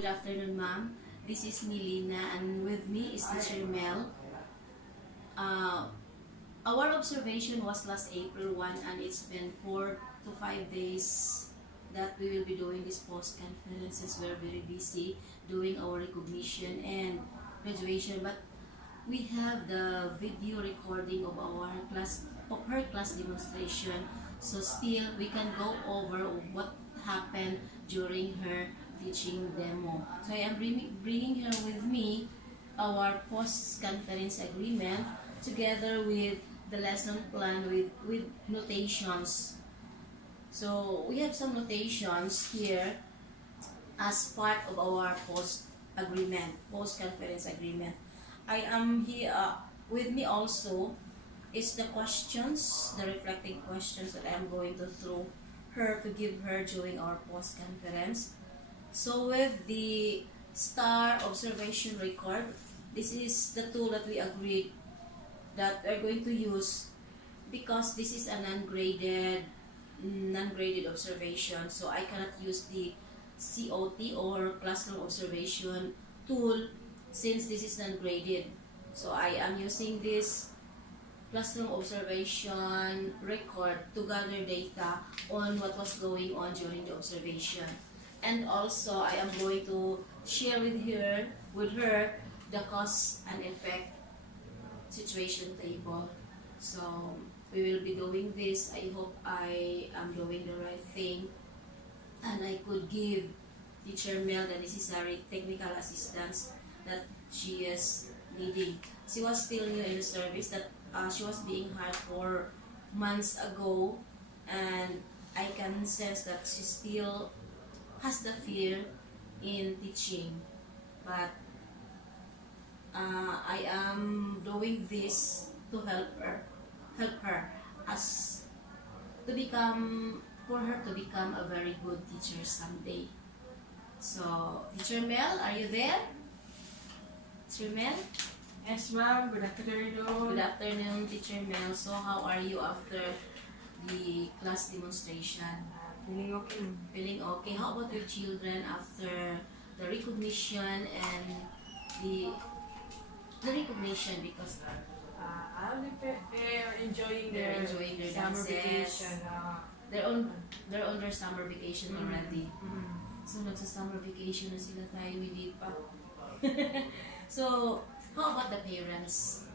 Good afternoon, ma'am. This is Milina, and with me is Teacher Mel. Uh, our observation was last April 1, and it's been 4 to 5 days that we will be doing this post conferences. We're very busy doing our recognition and graduation, but we have the video recording of her class demonstration. So still, we can go over what happened during her teaching demo. So I am bringing her with me our post-conference agreement together with the lesson plan with notations. So we have some notations here as part of our post-conference agreement. I am here with me also is the questions, the reflecting questions that I'm going to throw her to give her during our post-conference. So with the star observation record, this is the tool that we agreed that we're going to use because this is a non-graded observation. So I cannot use the COT or classroom observation tool since this is non-graded. So I am using this classroom observation record to gather data on what was going on during the observation. And also I am going to share with her the cause and effect situation table. So we will be doing this. I hope I am doing the right thing and I could give Teacher Mel the necessary technical assistance that she is needing. She was still new in the service, that she was being hired 4 months ago, and I can sense that she still has the fear in teaching. But I am doing this to help her as for her to become a very good teacher someday. So, Teacher Mel, are you there? Teacher Mel? Yes, ma'am. Good afternoon. Good afternoon, Teacher Mel. So, how are you after the class demonstration? Feeling okay. Feeling okay? How about your children after the recognition and the recognition? Because They're enjoying they're their enjoying their summer dances. vacation. They're on their summer vacation already. So, nagsa-summer vacation na sila, tayo hindi pa. So, how about the parents?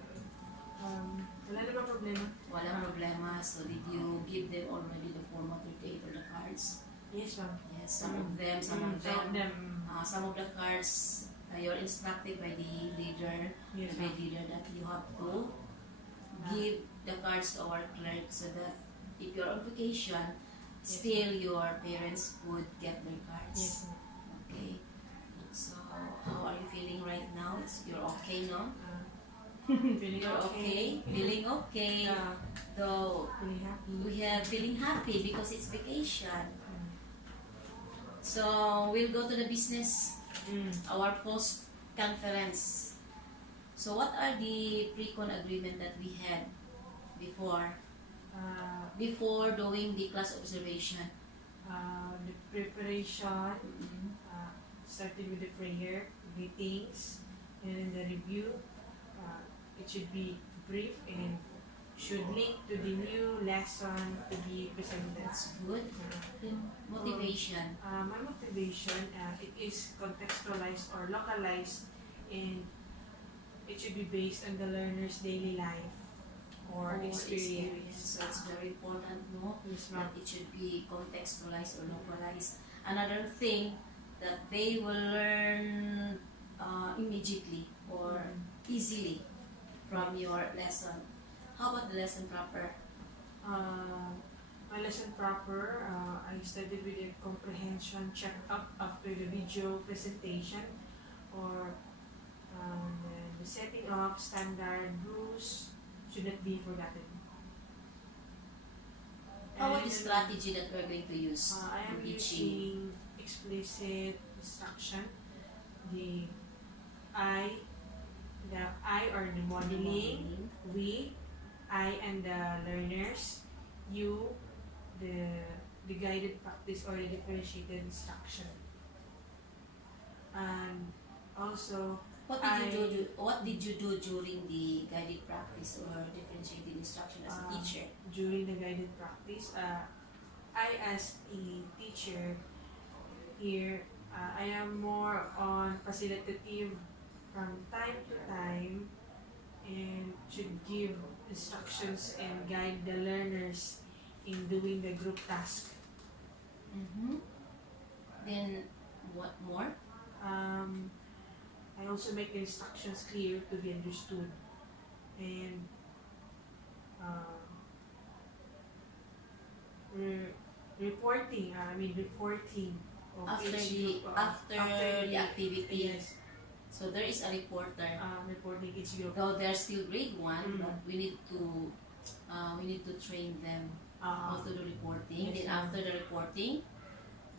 Wala naman problema. Walang problema. So, did you give them already the form of your date or the cards? Yes, ma'am. Yes, some of them. Some of the cards, you're instructed by the leader, Yes, the leader that you have to give the cards to our clerk so that if you're on vacation, still your parents would get their cards. Yes, ma'am. Okay. So, how are you feeling right now? You're okay, no? Feeling You're okay? Feeling okay. Though Feeling happy. we have feeling happy because it's vacation. So, we'll go to the business, our post-conference. So, what are the pre-con agreement that we had before doing the class observation? The preparation, starting with the prayer, greetings, and then the review. It should be brief and should link to the new lesson to be presented. That's good. Motivation. My motivation, it is contextualized or localized, and it should be based on the learner's daily life or experience. So it's very important, no? Yes, That ma'am. it should be contextualized or localized. Another thing that they will learn immediately or easily from your lesson. How about the lesson proper? My lesson proper, I studied with a comprehension check-up after the video presentation, or the setting up standard rules should not be forgotten. How about the And, strategy that we're going to use I am in teaching? using explicit instruction, the I or the modeling, we, I and the learners, you, the guided practice or the differentiated instruction. also, What did you do? What did you do during the guided practice or differentiated instruction as a teacher? During the guided practice, I as a teacher here, I am more on facilitative from time to time and should give instructions and guide the learners in doing the group task. Then what more? I also make the instructions clear to be understood, and reporting. Reporting of After each the group, after the activity. Yes, So there is a reporter. reporting each group. Though they're still grade 1, but we need to train them how to do reporting. Yes, Then after the reporting,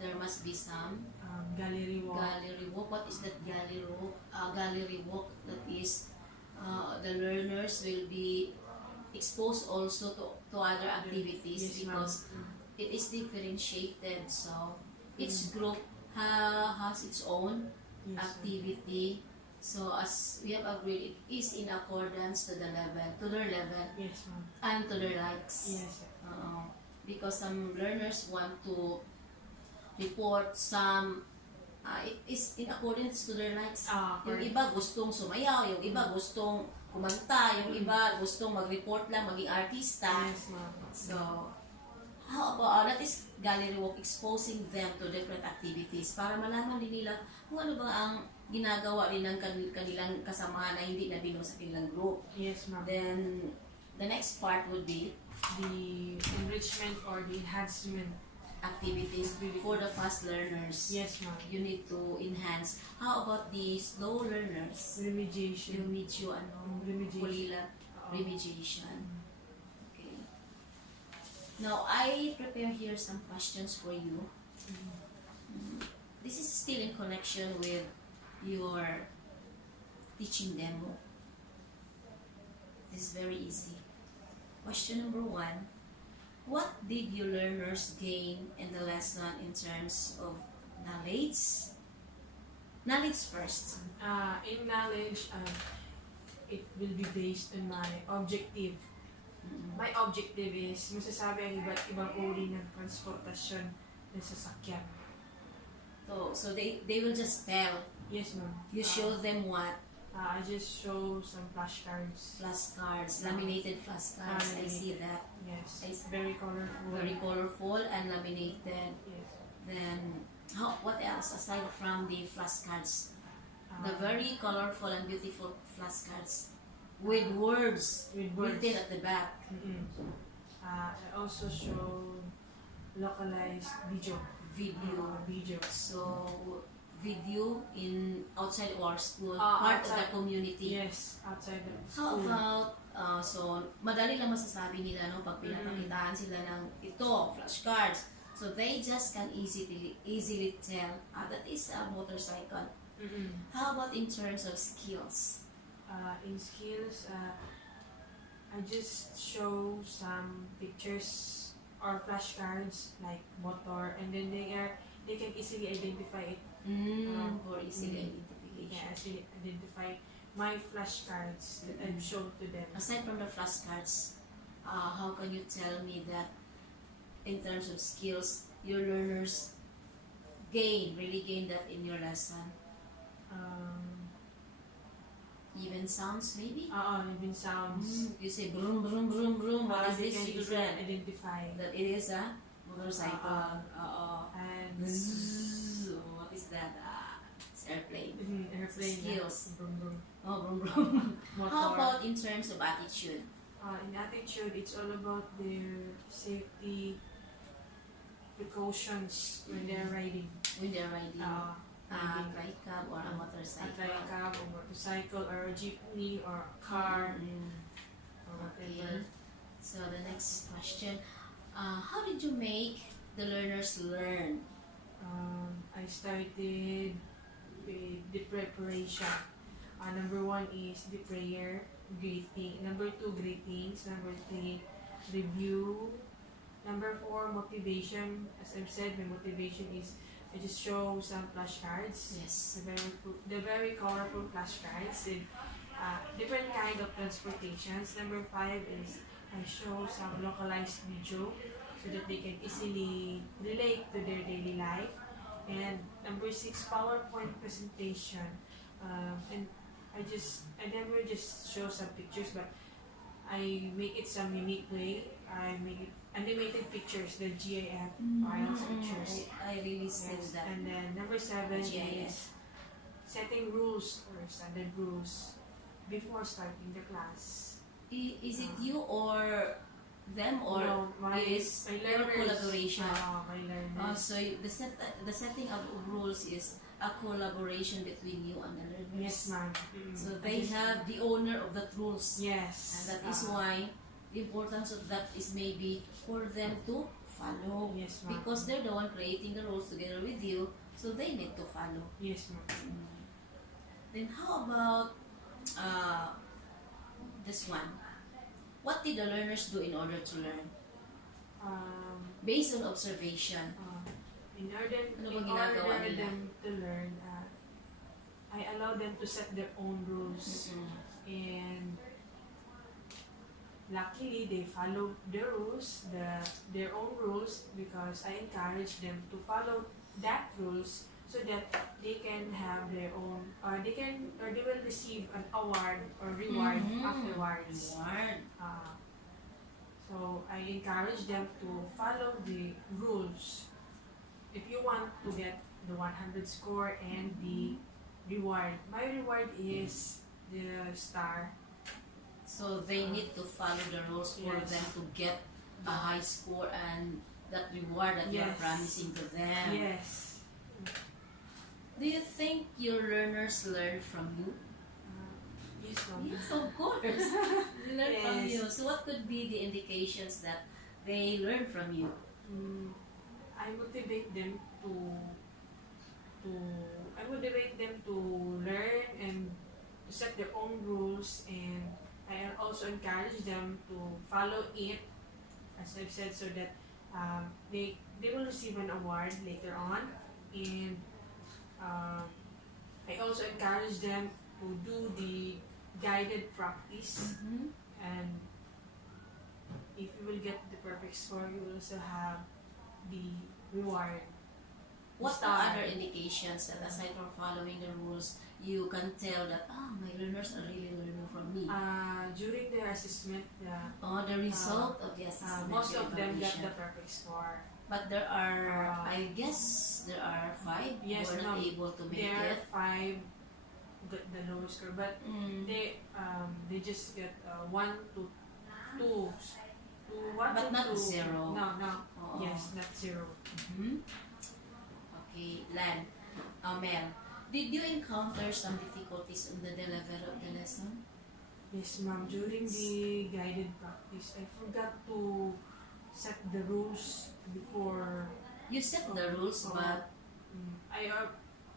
there must be some gallery walk. gallery walk. What is that gallery walk? Gallery walk, that is the learners will be exposed also to other activities, Yes, because it is differentiated. So each group has its own Yes, activity. So as we have agreed, it is in accordance to their level, Yes, ma'am. and to their likes. Yes. Because some learners want to report some, it is in accordance to their likes. Yung Correct. iba gustong sumayaw, yung iba gustong kumanta, yung iba gustong mag-report lang, maging artista. Yes, ma'am. So, how about, that is gallery walk, exposing them to different activities para malaman din nila kung ano ba ang ginagawa rin ng kanilang kasama na hindi na binuo sa kanilang group. Yes, ma'am. Then, the next part would be The enrichment or the enhancement. activities for the fast learners. Yes, ma'am. You need to enhance. How about the slow learners? Remediation. Remediation. Kulila, remediation. Okay. Now, I prepare here some questions for you. This is still in connection with your teaching demo. This is very easy. Question number 1. What did your learners gain in the lesson in terms of knowledge? Knowledge first. In knowledge, it will be based on my objective. My objective is masasabi ang iba't ibang uri ng transportasyon ng sasakyan. So they will just tell. Yes, ma'am. You show them what? I just show some flashcards. Flashcards, laminated flashcards. I see that. Yes. It's very colorful. Very colorful and laminated. Yes. Then, what else aside from the flashcards? The very colorful and beautiful flashcards with words written at the back. I also show localized video. Video. So, video in outside our school, outside. part of the community. Yes, outside the How school. about, so, madali lang masasabi nila, no, pag pinapakitaan sila ng ito, flashcards. So, they just can easily tell, that is a motorcycle. How about in terms of skills? In skills, I just show some pictures or flashcards like motor, and then they can easily identify it. For easily identification. Yeah, easily identify my flashcards that I've shown to them. Aside from the flashcards, how can you tell me that in terms of skills, your learners really gain that in your lesson? Even sounds, maybe? Even sounds. You say brum brum brum brum. What is They this, can children? identify. That it is a motorcycle. And What is that? It's airplane. airplane. Skills. Brum, brum. Oh, brum brum. Motor. How about in terms of attitude? In attitude, it's all about their safety precautions when they're riding. When they're riding a tricab or a A motorcycle. tricab or motorcycle or a jeepney or a car or whatever. Okay. So the next question, how did you make the learners learn? I started with the preparation. Number 1 is the prayer, greeting. Number 2, greetings. Number 3, review. Number 4, motivation. As I've said, my motivation is I just show some flashcards. Yes. The very colorful flashcards with different kind of transportations. Number 5 is I show some localized video so that they can easily relate to their daily life. And number 6, PowerPoint presentation. And I never just show some pictures, but I make it some unique way. I make it animated pictures, the GIF files pictures. I really see Yes. that. And then number 7 GIF. is setting rules or standard rules before starting the class. Is it you or them, or no, my is my your learners, collaboration? my learners. So the setting of rules is a collaboration between you and the learners. Yes, ma'am. So they have the owner of that rules. Yes. And that is why the importance of that is maybe for them to follow. Yes, ma'am. Because they're the one creating the rules together with you, so they need to follow. Yes, ma'am. Then how about this one? What did the learners do in order to learn? Based on observation. In order, Ano in bang ginagawa order nila? them to learn, I allow them to set their own rules. And luckily, they follow the rules, their own rules, because I encourage them to follow that rules so that they can have their own, or they will receive an award or reward afterwards. Reward. So I encourage them to follow the rules. If you want to get the 100 score and the reward, my reward is the star. So they need to follow the rules for Yes. them to get a high score and that reward that you are Yes. promising to them. Yes. Do you think your learners learn from you? Yes, ma'am. Yes, of course. They learn from Yes. you. So what could be the indications that they learn from you? I motivate them to learn and to set their own rules, and I also encourage them to follow it, as I've said, so that they will receive an award later on. And I also encourage them to do the guided practice, and if you will get the perfect score, you will also have the reward. What Star. are other indications that aside from following the rules, you can tell that my learners are really learning from me? During the assessment, The result of the assessment. most your of them get evaluation. the perfect score. But there are, I guess, there are 5 Yes, who are not ma'am. able to make There are it. 5 got the lowest score, but they just get 1 to 2. But not 0. No. Oo. Yes, not 0. Okay, Lan. Mel, did you encounter some difficulties in the delivery of the lesson? Yes, ma'am. During the guided practice, I forgot to set the rules before. You set the rules, but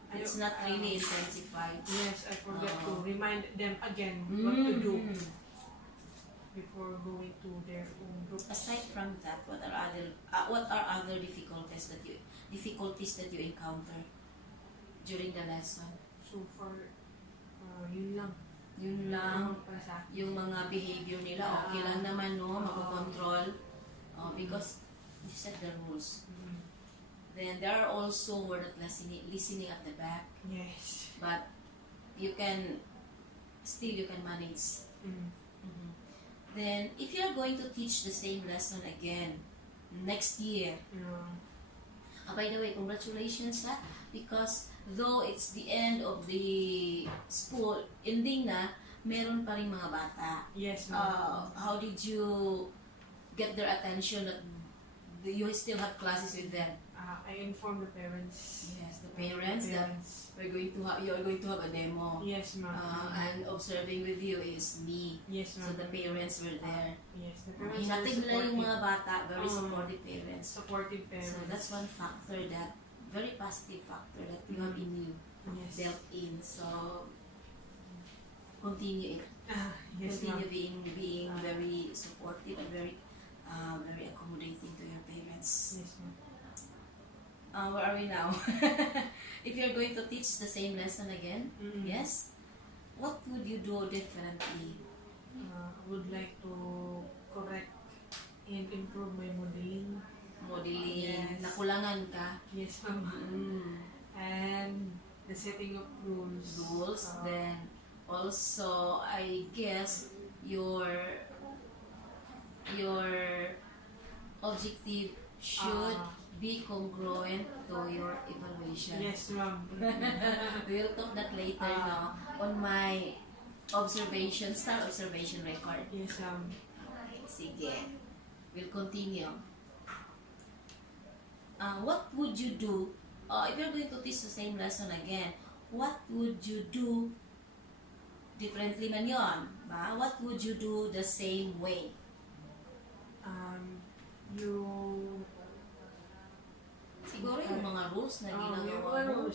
It's it's not really intensified. Yes, I forgot to Oh. remind them again what to do Mm. before going to their own groups. Aside from that, what are other difficulties that you encounter during the lesson? So far, yun lang. Yun lang. Para sa akin. Yung mga behavior nila, okay lang naman, no? Makokontrol. Because you set the rules. Then there are also who are not listening at the back. Yes. But you can manage. Then if you are going to teach the same lesson again next year, by the way, congratulations because though it's the end of the school, ending na, meron pa rin mga bata. Yes, ma'am. How did you get their attention that you still have classes with them? I inform the parents. Yes, the parents that you are going to have a demo. Yes, ma'am. And observing with you is me. Yes, ma'am. So the parents were there. Yes, the parents are Hinatid nila yung supportive. mga bata, very supportive parents. Supportive parents. So that's one factor that, very positive factor that you have in you, Yes. built in. So continue it. Yes, Continue ma'am. being very supportive and very accommodating to your parents. Yes, ma'am. Where are we now? If you're going to teach the same lesson again, yes, what would you do differently? I would like to correct and improve my modeling. Modeling, Yes. nakulangan ka. Yes, ma'am. And the setting of rules. Then also I guess your objective should be congruent to your evaluation. Yes, ma'am. We'll talk that later now on my star observation record. Yes, ma'am. Sige. We'll continue. What would you do if you're going to teach the same lesson again? What would you do differently man yon? Ba? What would you do the same way? Siguro yung mga rules na ginagawa mo.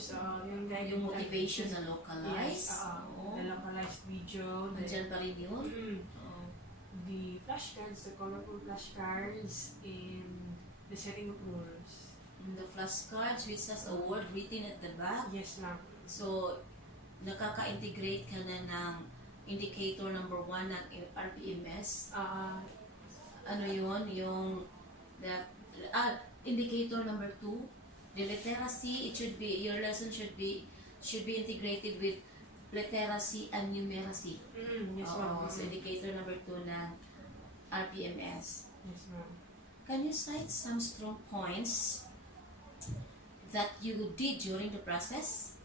Yung motivation na localize. Yes, the localized video. Nandiyan pa rin yun? The flashcards, the colorful flashcards, and the setting of rules. The flashcards which has a word written at the back. Yes, ma'am. So, nakaka-integrate ka na ng indicator number 1 ng RPMS. Ano yun? Yung that, indicator number 2, the literacy, your lesson should be integrated with literacy and numeracy. Yes, ma'am. So, indicator number 2 ng RPMS. Yes, ma'am. Can you cite some strong points that you did during the process?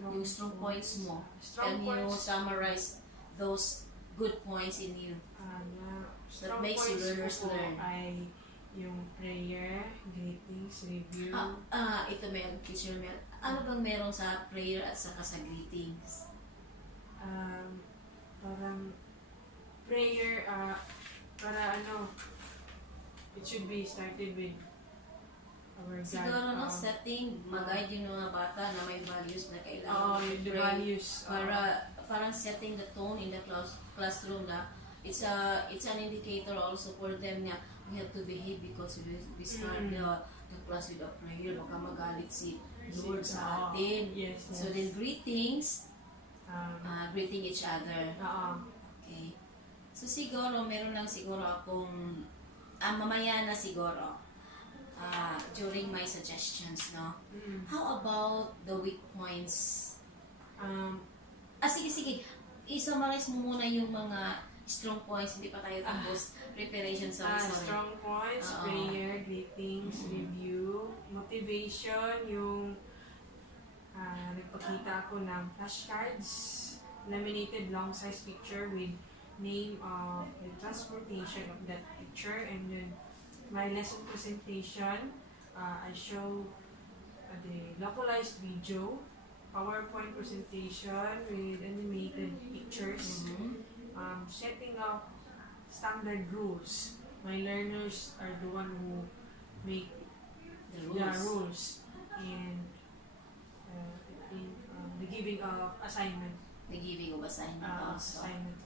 Yung strong points mo. Can you summarize those good points in you? That makes you learners learn. Ay yung prayer, greetings, review. Ito meron, teacher Mel. Ano bang meron sa prayer at saka sa greetings? Parang prayer, it should be started with our God. Siguro setting, mag-guide yung mga bata na may values na kailangan the values. Parang setting the tone in the classroom na it's an indicator also for them na we have to behave because we start the class with a prayer. Baka magalit si Lord sa atin. Yes. So then greetings, greeting each other. Okay. So siguro, meron lang siguro akong, mamaya na siguro, during my suggestions, no? How about the weak points? Sige. I-summarize mo muna yung mga strong points, hindi pa tayo tapos. Preparation, sorry. Strong points, prayer, greetings, review, motivation, yung nagpakita ako ng flashcards, laminated long size picture with name of the transportation of that picture, and then my lesson presentation, I show the localized video, PowerPoint presentation with animated pictures, setting up standard rules. My learners are the one who make the rules, and the giving of assignment. The giving of assignment also. Assignment.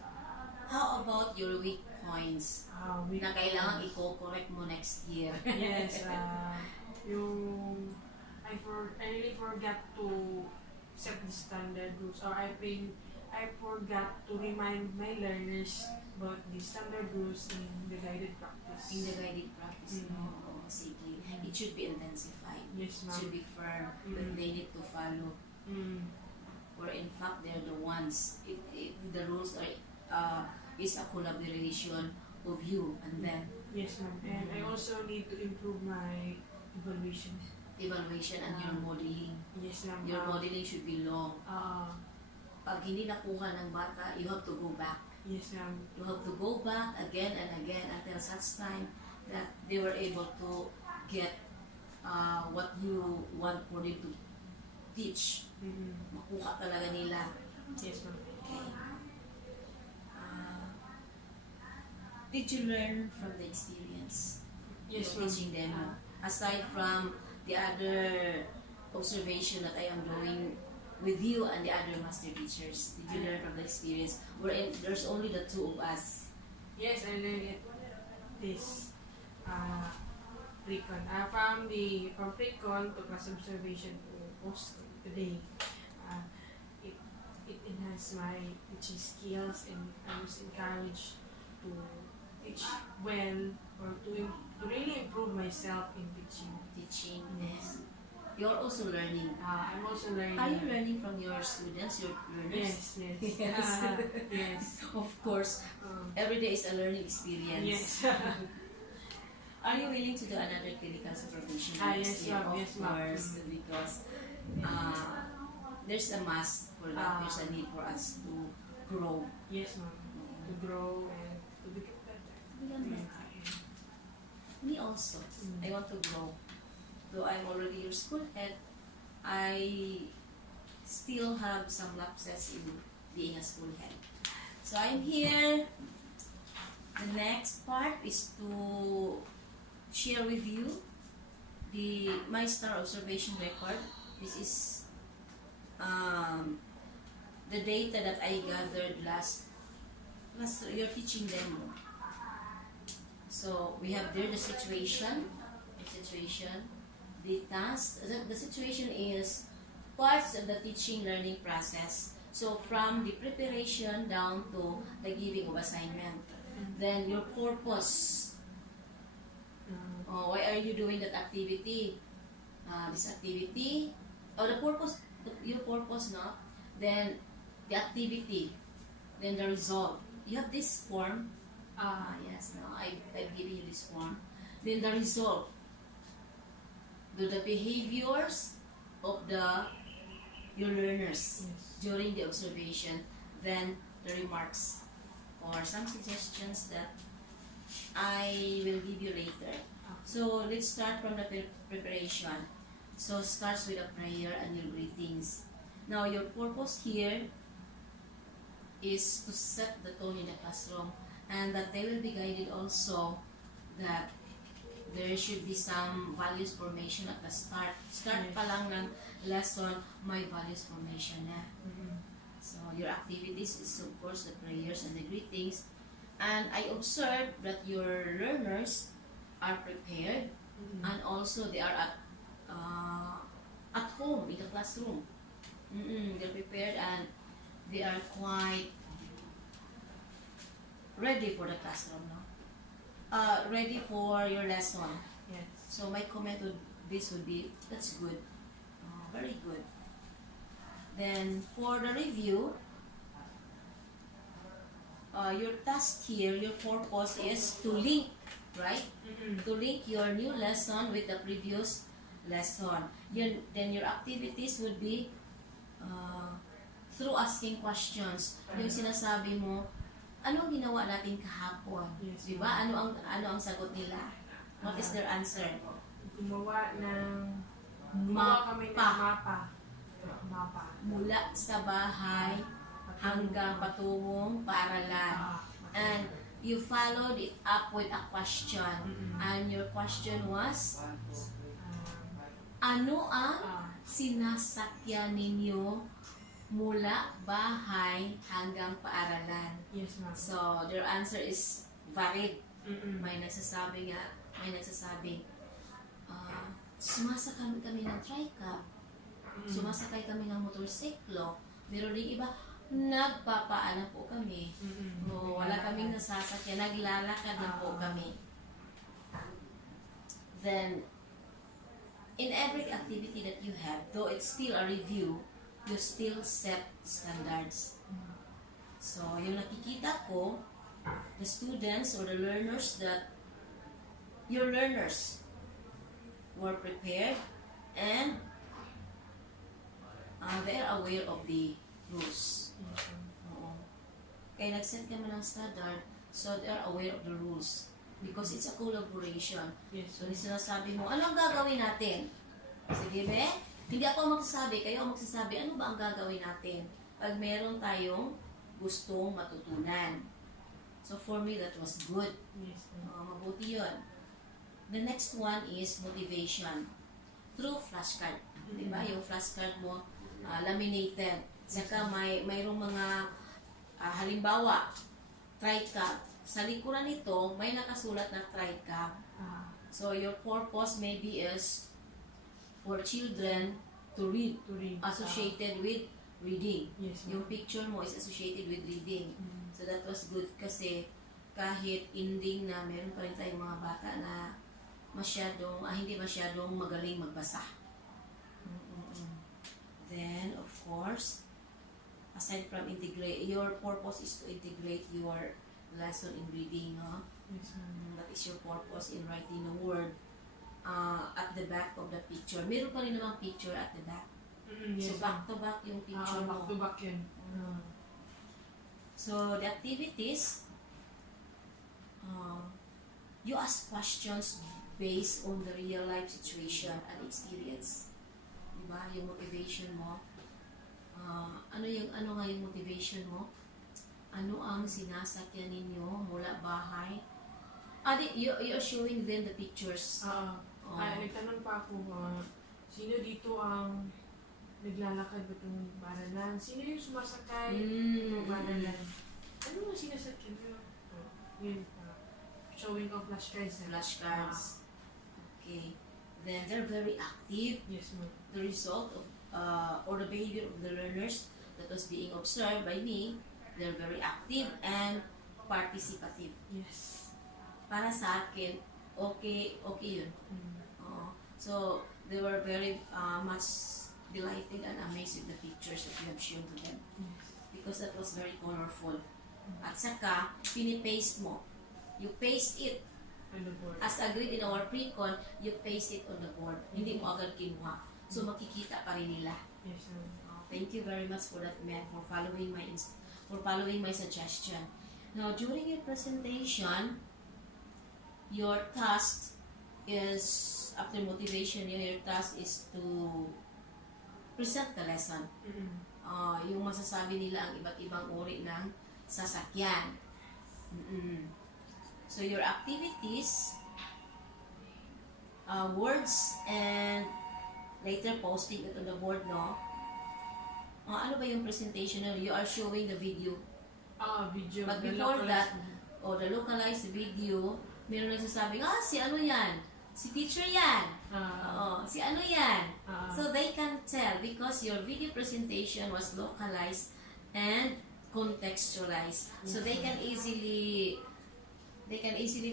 How about your weak points na kailangan i-correct mo next year? Yes. I really forgot to set the standard rules, or I forgot to remind my learners about the standard rules in the guided practice. No? Sige. It should be intensified. Yes, ma'am. It should be firm that they need to follow. Or in fact, they're the ones. The rules is a collaboration of you and them. Yes, ma'am. And I also need to improve my evaluation. And your modeling. Yes, ma'am. Your modeling should be long. Pag hindi nakuha ng bata, you have to go back. Yes, ma'am. You have to go back again and again until such time that they were able to get what you want for them to teach. Makuha talaga nila. Yes, ma'am. Okay. Did you learn from the experience? Yes, You're ma'am. teaching them. Aside from the other observation that I am doing with you and the other master teachers, did you learn from the experience? There's only the two of us. Yes, I learned it. This pre-con. From pre-con to class observation to post today. Uh, it it enhanced my teaching skills, and I was encouraged to teach well, or to really improve myself in teaching. Teaching. Yes. You're also learning. I'm also learning. Are you learning from your students, your learners? Yes, yes. Yes. Yes. Of course, every day is a learning experience. Yes. Are you willing to do another clinical supervision next Yes, year? ma'am. Of Yes, ma'am. course, because there's a must for that. There's a need for us to grow. Yes, ma'am. To grow and to become better. Become better. Me also. I want to grow. Though I'm already your school head, I still have some lapses in being a school head. So I'm here. The next part is to share with you my star observation record. This is the data that I gathered last year teaching demo. So we have there the situation, the task. The situation is parts of the teaching learning process. So from the preparation down to the giving of assignment. Then your purpose. Why are you doing that activity? This activity, or the purpose, your purpose, no? Then the activity, then the result. You have this form. Yes, no, I've given you this form. Then the result. Do the behaviors of your learners during the observation. Then the remarks or some suggestions that I will give you later. So let's start from the preparation. So starts with a prayer and your greetings. Now your purpose here is to set the tone in the classroom, and that they will be guided also that there should be some values formation at the start. Start pa lang ng lesson, may values formation na. So your activities is of course the prayers and the greetings. And I observed that your learners are prepared, and also they are at home in the classroom. They're prepared and they are quite ready for the classroom, no? Ready for your lesson. Yes. So my comment would be that's good, very good. Then for the review, your task here, your purpose is to link, right? To link your new lesson with the previous lesson. Then your activities would be through asking questions. Yung sinasabi mo, anong ginawa natin kahapon? Yes. Diba? Ano ang sagot nila? What is their answer? Gumawa kami ng mapa. Mula sa bahay hanggang patungong paaralan. And you followed it up with a question. And your question was, ano ang sinasakyan ninyo mula bahay hanggang paaralan? Yes, ma'am. So, their answer is varied. May nagsasabi, sumasakay kami ng tricab, sumasakay kami ng motorsiklo, meron din iba, nagpapaalam po kami. Wala kaming nasasakyan, naglalakad na po kami. Then, in every activity that you have, though it's still a review, you still set standards. So, yung nakikita ko, the students or the learners that your learners were prepared and they are aware of the rules. Kaya nag-set kami ng standard, so they are aware of the rules. Because it's a collaboration. Yes. So, sinasabi mo, ano ang gagawin natin? Sige, be? Hindi ako magsasabi, kayo ang magsasabi, ano ba ang gagawin natin? Pag meron tayong gustong matutunan. So, for me, that was good. Yes. Mabuti yun. The next one is motivation. Through flashcard. Diba? Yung flashcard mo, laminated. Saka mayroong mga, halimbawa, TriCap. Sa likuran nito, may nakasulat na TriCap. So your purpose maybe is for children to read, To read. associated with reading. Yes, Yung ma'am. picture mo is associated with reading. Mm. So that was good kasi kahit ending na meron pa rin tayong mga bata na hindi masyadong magaling magbasa. Then, of course, aside from integrate, your purpose is to integrate your lesson in reading, no? Yes, ma'am. That is your purpose in writing the word at the back of the picture. Meron pa rin namang picture at the back. Yes, So, back to back yung picture back mo. to back yun. So, the activities, you ask questions based on the real life situation and experience. Diba? Yung motivation mo. Ano nga yung motivation mo? Ano ang sinasakyan ninyo mula bahay? You're showing them the pictures. Nagtanong pa ako, sino dito ang naglalakad ba itong baralan? Sino yung sumasakay ng baralan? Ano ang sinasakyan mo? Yun, showing of flashcards. Flashcards. Okay. Then they're very active. Yes, ma'am. The result of or the behavior of the learners that was being observed by me, they're very active and participative. Yes. Para sa akin, okay yun. So they were very much delighted and amazed with the pictures that you have shown to them because that was very colorful. At saka, pinipaste mo. You paste it. On the board. As agreed in our pre-con, you paste it on the board. Hindi mo agad kinuha. So makikita pa rin nila. Yes, ma'am. Thank you very much for that, Matt, for following my suggestion. Now, during your presentation, your task is, after motivation, your task is to present the lesson. Yung masasabi nila ang iba't ibang uri ng sasakyan. So your activities, words, and later posting it on the board, no? Ano ba yung presentation na you are showing the video? Video. But before that, the localized video, meron nagsasabing, si ano yan? Si teacher yan. Si ano yan? So they can tell because your video presentation was localized and contextualized. So they can easily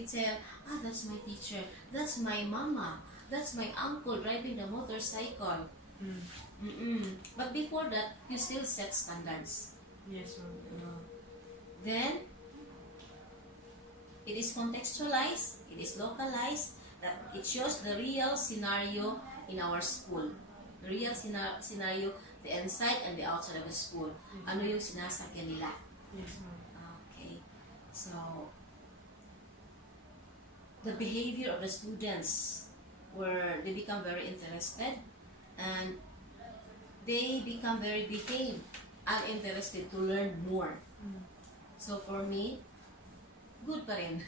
tell, that's my teacher, that's my mama, that's my uncle driving the motorcycle. But before that, you still set standards. Yes, ma'am. Then, it is contextualized, it is localized, that it shows the real scenario in our school. The real scenario, the inside and the outside of the school. Ano yung sinasakyan nila. Yes, ma'am. Okay. So, the behavior of the students they become very interested and they became uninterested to learn more. So for me, good pa rin.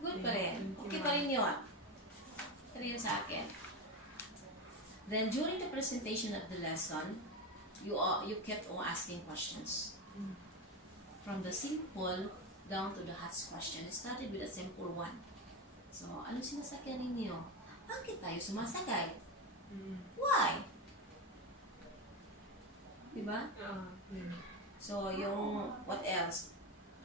Good pa rin. Okay pa rin yun. Pero yun sa akin. Then during the presentation of the lesson, you kept on asking questions. From the simple down to the hard question. It started with a simple one. So, ano sinasakyan ninyo? Bakit tayo sumasakay? Why? Diba? So, yung what else?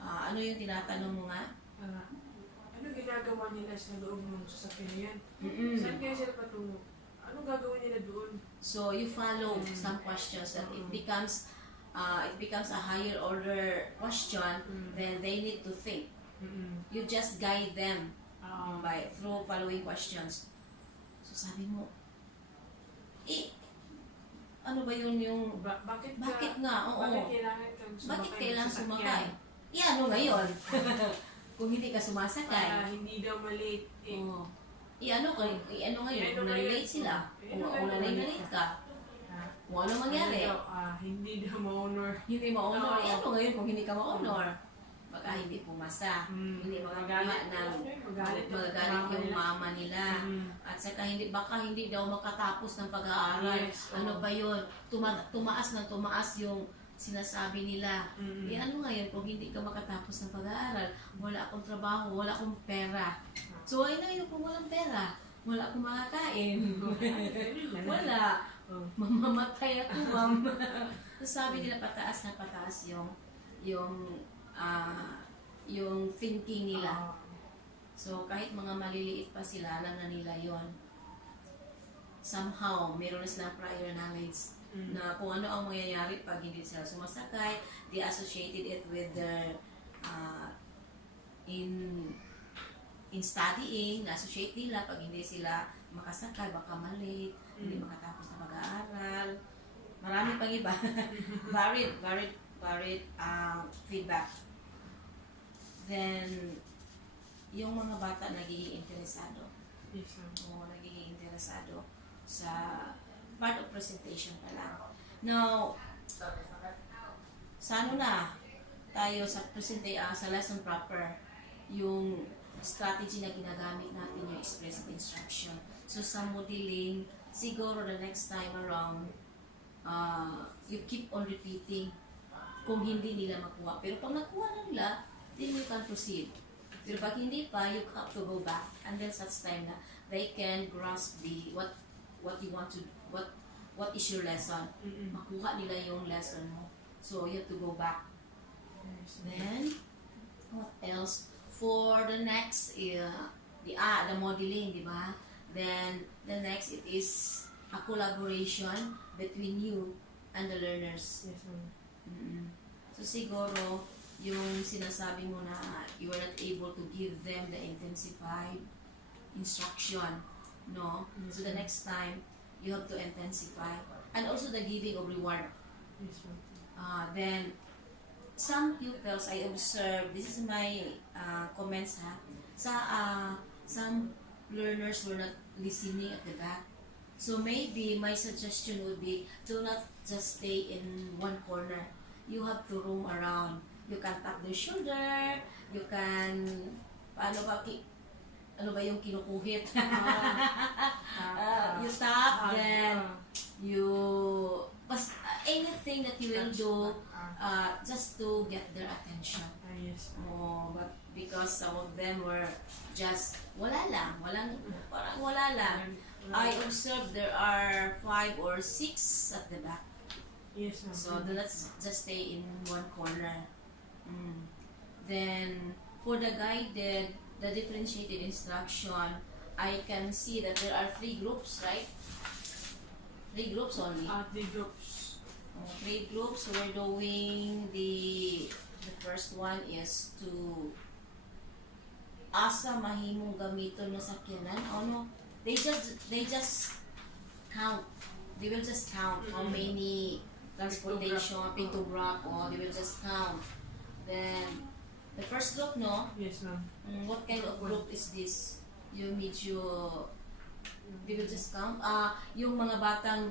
Ano yung tinatanong mo nga? Ano ginagawa nila sa loob ng sasakyan na yan? Saan kaya sila patungo? Anong gagawin nila doon? So, you follow some questions that it becomes a higher order question, then they need to think. You just guide them through following questions. So, sabi mo, ano ba yun yung... Bakit nga? Oo. Bakit kailangan sumakay? Ano ngayon? Kung hindi ka sumasakay. Hindi daw mali. Ano ngayon? Kung na-relate sila. Kung na-relate ka. Kung ano mangyari. Hindi daw ma-honor. Hindi ma-honor. Ano ngayon kung hindi ka ma-honor? Baka hindi pumasa. Hindi magagalit yung mama nila. At saka baka hindi daw makatapos ng pag-aaral. Yes, Ano ba yun? Tumaas ng tumaas yung sinasabi nila, Mm-mm. ano ngayon kung hindi ka makatapos ng pag-aaral, wala akong trabaho, wala akong pera. So, ay na yun kung walang pera, wala akong makakain. Wala. Oh. Mamamatay ako, ma'am. So, sabi nila pataas na pataas yung thinking nila. So, kahit mga maliliit pa sila, alam na nila yon. Somehow, meron na silang prior knowledge na kung ano ang mangyayari pag hindi sila sumasakay. They associated it with their in studying, na-associate nila pag hindi sila makasakay, baka malate, hindi makatapos na mag-aaral. Marami pang iba. varied feedback. Then, yung mga bata nagiging interesado. Yes, ma'am. Oo, nagiging interesado sa part of presentation pa lang. Now, sa ano na tayo sa sa lesson proper, yung strategy na ginagamit natin yung expressive instruction. So, sa modeling, siguro the next time around, you keep on repeating kung hindi nila makuha. Pero pag nakuha na nila, then you can proceed. Pero pag hindi pa, you have to go back and then such time na they can grasp what you want to what is your lesson. Makuha nila yung lesson mo. So you have to go back. Then what else? For the next the modeling, di ba? Then the next it is a collaboration between you and the learners. Yes, ma'am. So siguro yung sinasabi mo na you are not able to give them the intensified instruction, no? So the next time, you have to intensify. And also the giving of reward. Yes, ma'am. Then, some pupils, I observe, this is my comments ha, some learners were not listening at the back. So maybe my suggestion would be, do not just stay in one corner. You have to roam around. You can tap their shoulder, you can, ano ba yung kinukuhit? You tap, then you, anything that you will do just to get their attention. Yes. Oh, but because some of them were just, parang wala lang. I observed there are 5 or 6 at the back. Yes, ma'am. So do not just stay in one corner. Then, for the guided, the differentiated instruction, I can see that there are 3 groups, right? 3 groups only. 3 groups. 3 groups. So we're doing the first one is to asa mahimong gamiton nga sakyanan. No? They just count. They will just count how many transportation, pictograph, they will just count. Then, the first group, no? Yes, ma'am. What kind of group is this? Yung medyo, they will just count. Yung mga batang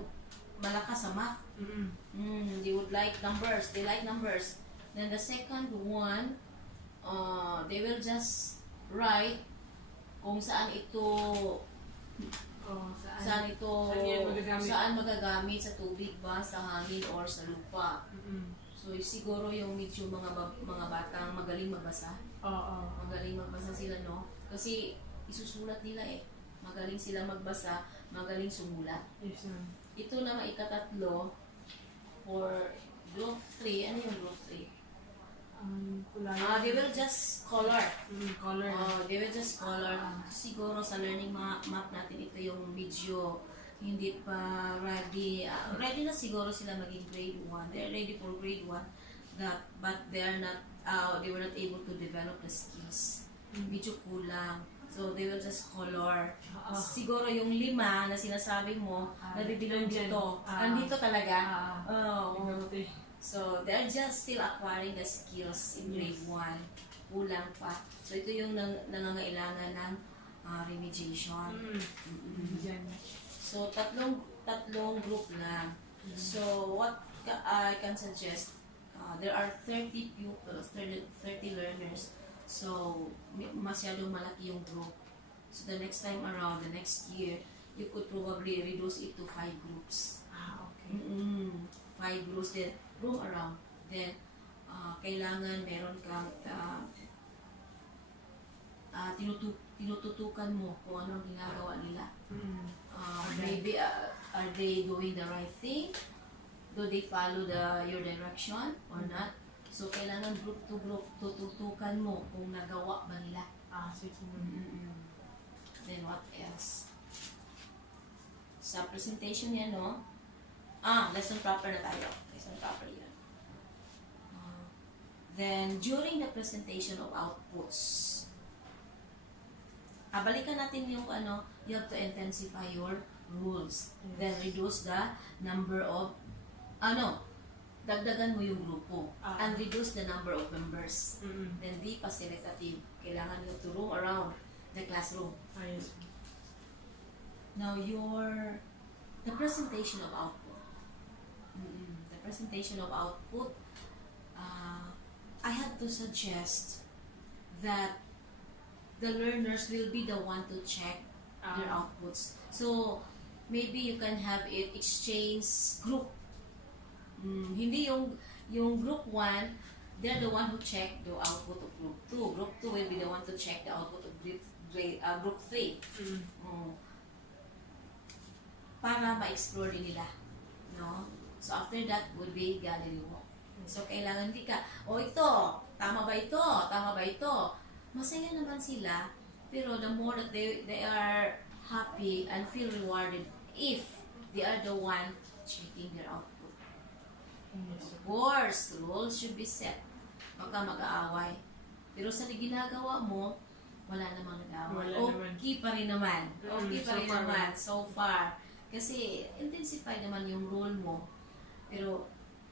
malakas sa math. They would like numbers. They like numbers. Then the second one, they will just write kung saan ito saan magagamit, sa tubig ba, sa hangin, or sa lupa. So siguro yung medyo mga batang magaling magbasa. Magaling magbasa sila, no? Kasi isusulat nila Magaling sila magbasa, magaling sumulat. Yes, ma'am. Ito na ikatatlo for group 3. Ano yung group 3? They will just color. Color. They will just color. Siguro sa learning map natin, ito yung medyo hindi pa ready. Ready na siguro sila maging grade 1. They're ready for grade 1. But they are not, they were not able to develop the skills. Medyo kulang. So they will just color. Siguro yung 5 na sinasabi mo, nabibilong dito. Nandito talaga. So, they're just still acquiring the skills in grade 1. Kulang pa. So, ito yung nangangailangan ng remediation. So, tatlong group lang. So, what I can suggest, there are 30 pupils, 30 learners. So, masyadong malaki yung group. So, the next time around, the next year, you could probably reduce it to 5 groups. Okay. 5 groups. Then, roam around. Then, kailangan meron kang tinututukan mo kung ano ang ginagawa nila. Maybe, are they doing the right thing? Do they follow your direction or not? So, kailangan group to group, tututukan mo kung nagawa ba nila. Sige. Then, what else? Sa presentation yan, no? Lesson proper na tayo. Lesson proper yan. Then, during the presentation of outputs, balikan natin yung you have to intensify your rules. Yes. Then, reduce the number of, dagdagan mo yung grupo. And reduce the number of members. Then, be facilitative. Kailangan mo to roam around the classroom. Yes. Now, the presentation of output. The presentation of output, I have to suggest that the learners will be the one to check their outputs. So, maybe you can have it exchange group. Hindi yung group 1, they're the one who check the output of group 2. Group 2 will be the one to check the output of group 3. Para ma-explore din nila. No? So, after that would be gallery walk. So, kailangan di ka, ito, tama ba ito? Tama ba ito? Masaya naman sila, pero the more that they are happy and feel rewarded if they are the one checking their output. Yes. Of course, rules should be set. Baka mag-aaway. Pero sa ginagawa mo, wala namang nag-aaway. Okay pa rin naman. Okay pa rin naman so far. Kasi intensify naman yung role mo. Pero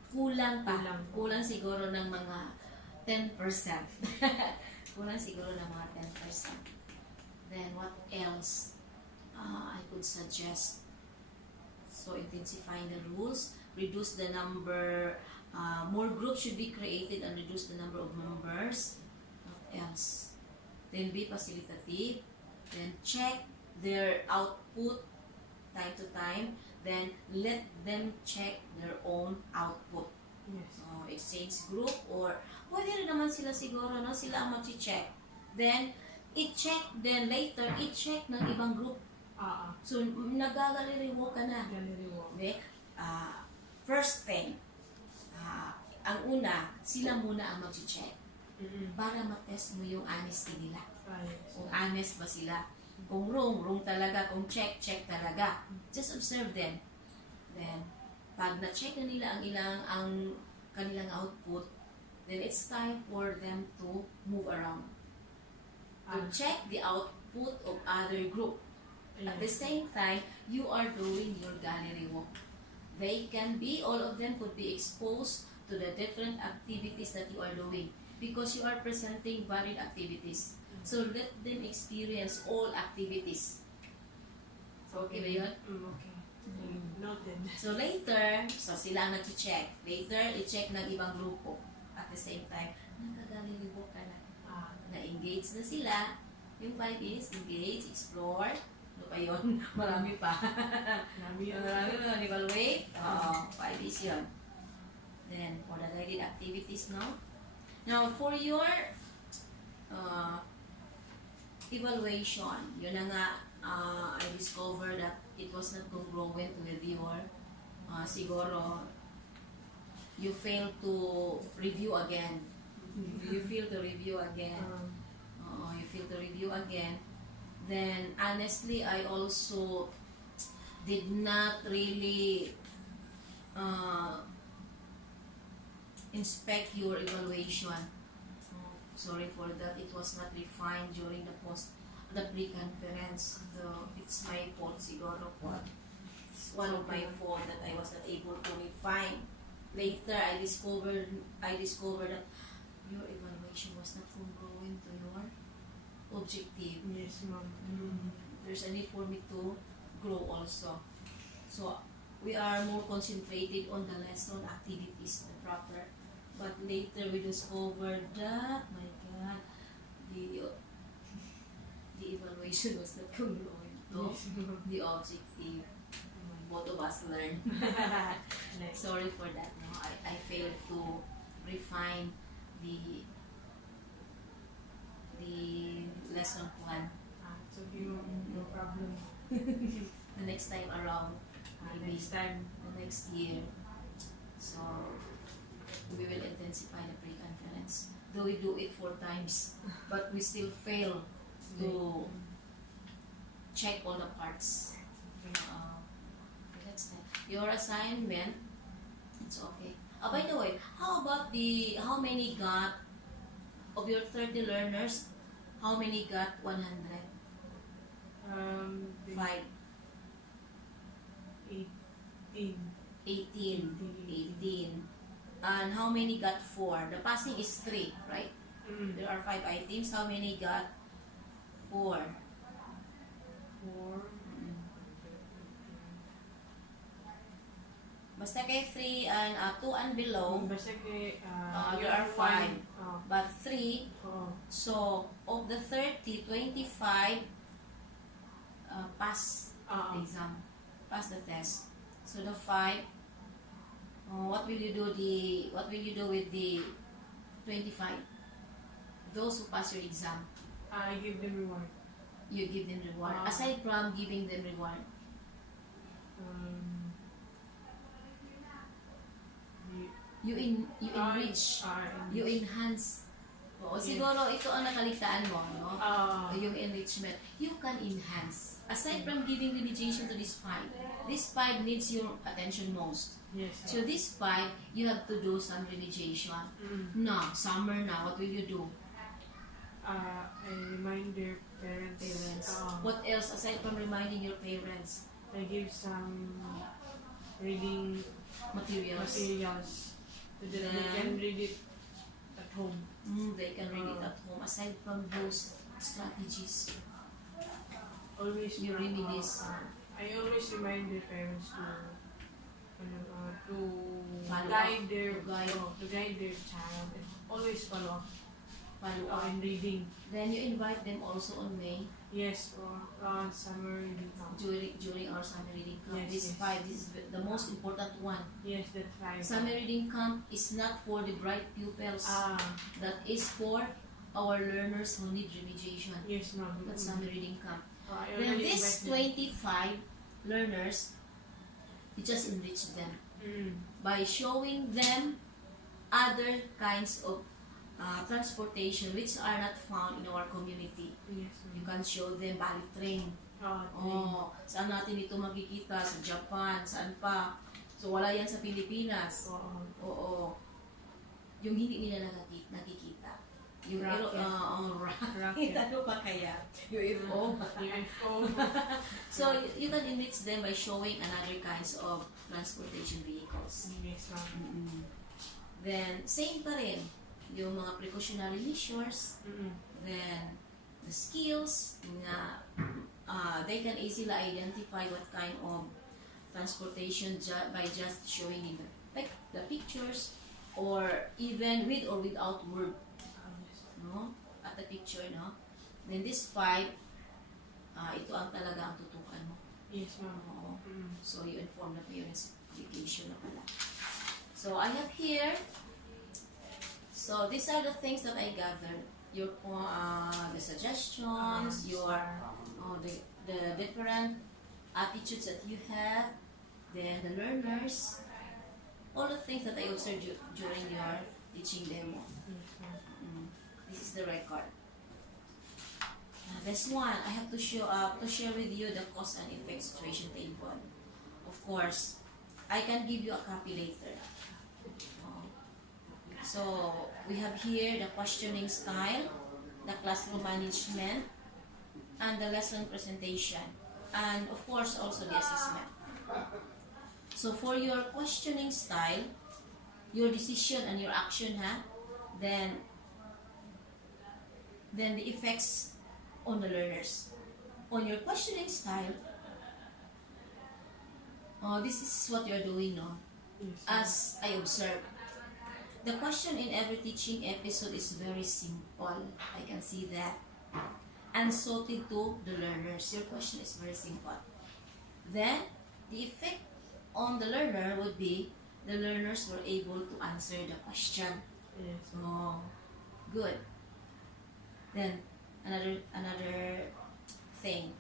kulang pa. Kulang siguro ng mga 10%. Kulang siguro ng mga 10%. Then what else I could suggest? So intensifying the rules, reduce the number, more groups should be created and reduce the number of members. What else? Then be facilitative. Then check their output time to time. Then let them check their own output. Yes. Exchange group or pwede rin naman sila siguro, no? Sila ang mag-check. Then, i-check. Then later, i-check ng ibang group. So, nag-gallery walk ka na. Gallery walk. Okay? First thing, ang una, sila muna ang mag-check. Para ma-test mo yung honesty nila. Kung honest ba sila. Kung wrong talaga. Kung check talaga. Just observe them. Then, pag na-check na nila ang kanilang output, then it's time for them to move around. To check the output of other group. At the same time, you are doing your gallery walk. They can be, all of them could be exposed to the different activities that you are doing because you are presenting varied activities. So let them experience all activities. So, okay ba yun? Okay. Noted. So later, sila ang nag-check. Later, i-check ng ibang grupo. At the same time, nagkagallery walk ka na. Na-engage na sila. Yung 5 is engage, explore. Ano pa yun? Marami pa. Marami pa. Evaluate. 5 is yun. Then, for the guided activities, no? Now, for your evaluation, yun na nga, I discovered that it was not congruent with your, siguro, you failed to review again. You fail to review again. You fail to review again. Then, honestly, I also did not really inspect your evaluation. Sorry for that. It was not refined during the pre-conference. It's my fault siguro po. It's one of my fault that I was not able to refine. Later, I discovered that your evaluation was not congruent to your objective. Yes, ma'am. There's a need for me to grow also. So, we are more concentrated on the lesson activities, the proper. But later, we discovered that, my God, the evaluation was not congruent to the objective. Both of us learned. Sorry for that. No, I failed to refine the lesson plan. So you no problem. The next time around, maybe Next time. the next year. So we will intensify the pre-conference. Though we do it 4 times, but we still fail to check all the parts. Next time. Your assignment, it's okay. By the way, how about how many got, of your 30 learners, how many got 100? 5. 18. 18. And how many got 4? The passing is 3, right? There are 5 items. How many got 4? 4. Basta kay 3 and 2 and below, Basta kay there are 5. Oh. But 3, Oh. so of the 30, 25 pass the exam, pass the test. So the 5, what will you do with the 25? Those who pass your exam, I give them reward. you give them reward. Aside from giving them reward, you enrich, you enhance. Oo, siguro ito ang nakaligtaan mo, no? Yung enrichment. You can enhance. Aside from giving remediation to this 5, this 5 needs your attention most. Yes. So this 5, you have to do some remediation. Now, summer now, what will you do? I remind their parents. What else aside from reminding your parents? I give some reading Materials. so that they can read it at home. They can read it at home. Aside from those strategies, Always you remedies. I always remind their parents to Follow guide up. their To guide. child and always follow up Follow up. in reading. Then you invite them also on May Yes, or summer reading camp. during our summer reading camp. Yes, This yes. 5, this is the most important one. Yes, that's right. Summer reading camp is not for the bright pupils. That is for our learners who need remediation. Yes, ma'am. That's summer reading camp. I Then already these invited 25 learners, you just enrich them them. by showing them other kinds of transportation which are not found in our community. Yes, You ma'am. can show them balik train. Saan natin ito makikita? Sa Japan, saan pa? So wala yan sa Pilipinas. Oo. Yung hindi nila nakikita. Yung Rocket. ano pa kaya? UFO. UFO. So you can enrich them by showing another kinds of transportation vehicles. Yes, ma'am. Then same pa rin yung mga precautionary measures. Then the skills na they can easily identify what kind of transportation by just showing in the pictures, or even with or without word, no, at the picture, no. Then this 5, ito ang talaga ang tutukan mo. Yes, ma'am. Oo. So you inform the parents application na pala. So I have here. So these are the things that I gathered. Your the suggestions, your the different attitudes that you have, then the learners, all the things that I observed during your teaching demo. This is the record. This one, I have to share with you the cause and effect situation table. Of course, I can give you a copy later. So we have here the questioning style, the classroom management, and the lesson presentation, and of course also the assessment. So for your questioning style, your decision and your action, then the effects on the learners. On your questioning style, this is what you're doing, no? As I observed, the question in every teaching episode is very simple. I can see that. And so to the learners, your question is very simple. Then, the effect on the learner would be the learners were able to answer the question. Yes. Oh, good. Then, another thing.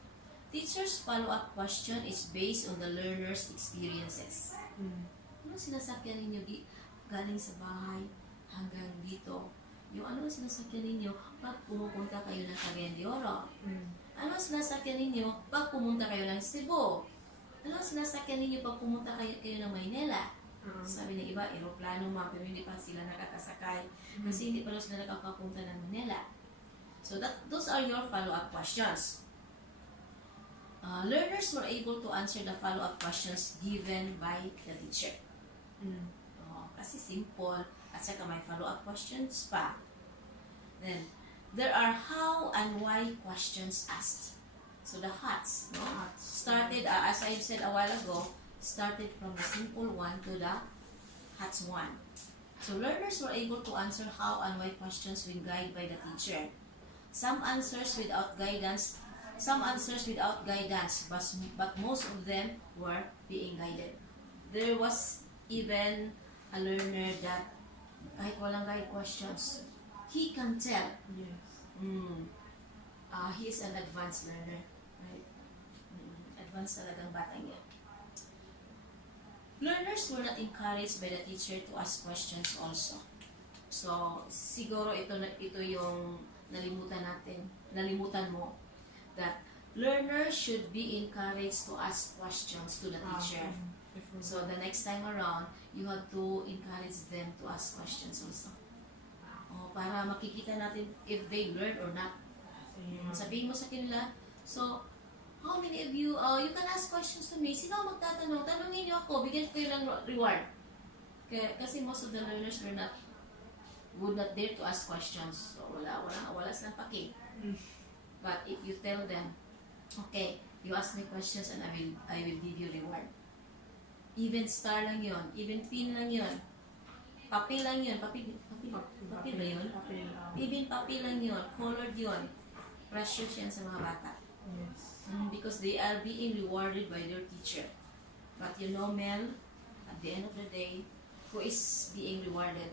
Teacher's follow-up question is based on the learner's experiences. Ano sinasakyan ninyo galing sa bahay hanggang dito? Yung ano sinasakyan ninyo pag pumupunta kayo ng Cagayan de Oro? Ano sinasakyan ninyo pag pumunta kayo ng Cebu? Ano sinasakyan ninyo pag pumunta kayo ng Maynila? Sabi ng iba, aeroplano ma, pero hindi pa sila nakakasakay. Kasi hindi pa sila nakakapunta ng Manila. So those are your follow-up questions. Learners were able to answer the follow-up questions given by the teacher. Kasi simple, at saka may follow-up questions pa. Then, there are how and why questions asked. So the HOTS, no? Started, as I said a while ago, started from the simple one to the HOTS one. So learners were able to answer how and why questions when guided by the teacher. Some answers without guidance, but most of them were being guided. There was even a learner that kahit walang guide questions, he can tell. Yes. He is an advanced learner, right? Advanced talagang bata niya. Learners were not encouraged by the teacher to ask questions also. So, siguro ito yung nalimutan mo, that learners should be encouraged to ask questions to the teacher. So, the next time around, you have to encourage them to ask questions also. Para makikita natin if they learn or not. Sabihin mo sa kanila, so, how many of you, you can ask questions to me. Sino magtatanong? Tanungin niyo ako, bigyan ko kayo ng reward. Kasi most of the learners would not dare to ask questions. So, wala silang paki. But if you tell them, okay, you ask me questions and I will give you reward. Even star lang yon, even pin lang yon, papel lang yon, papel ba yun? Even papel lang yon, colored yon. Precious yan sa mga bata. Yes. Because they are being rewarded by their teacher. But you know, Mel, at the end of the day, who is being rewarded?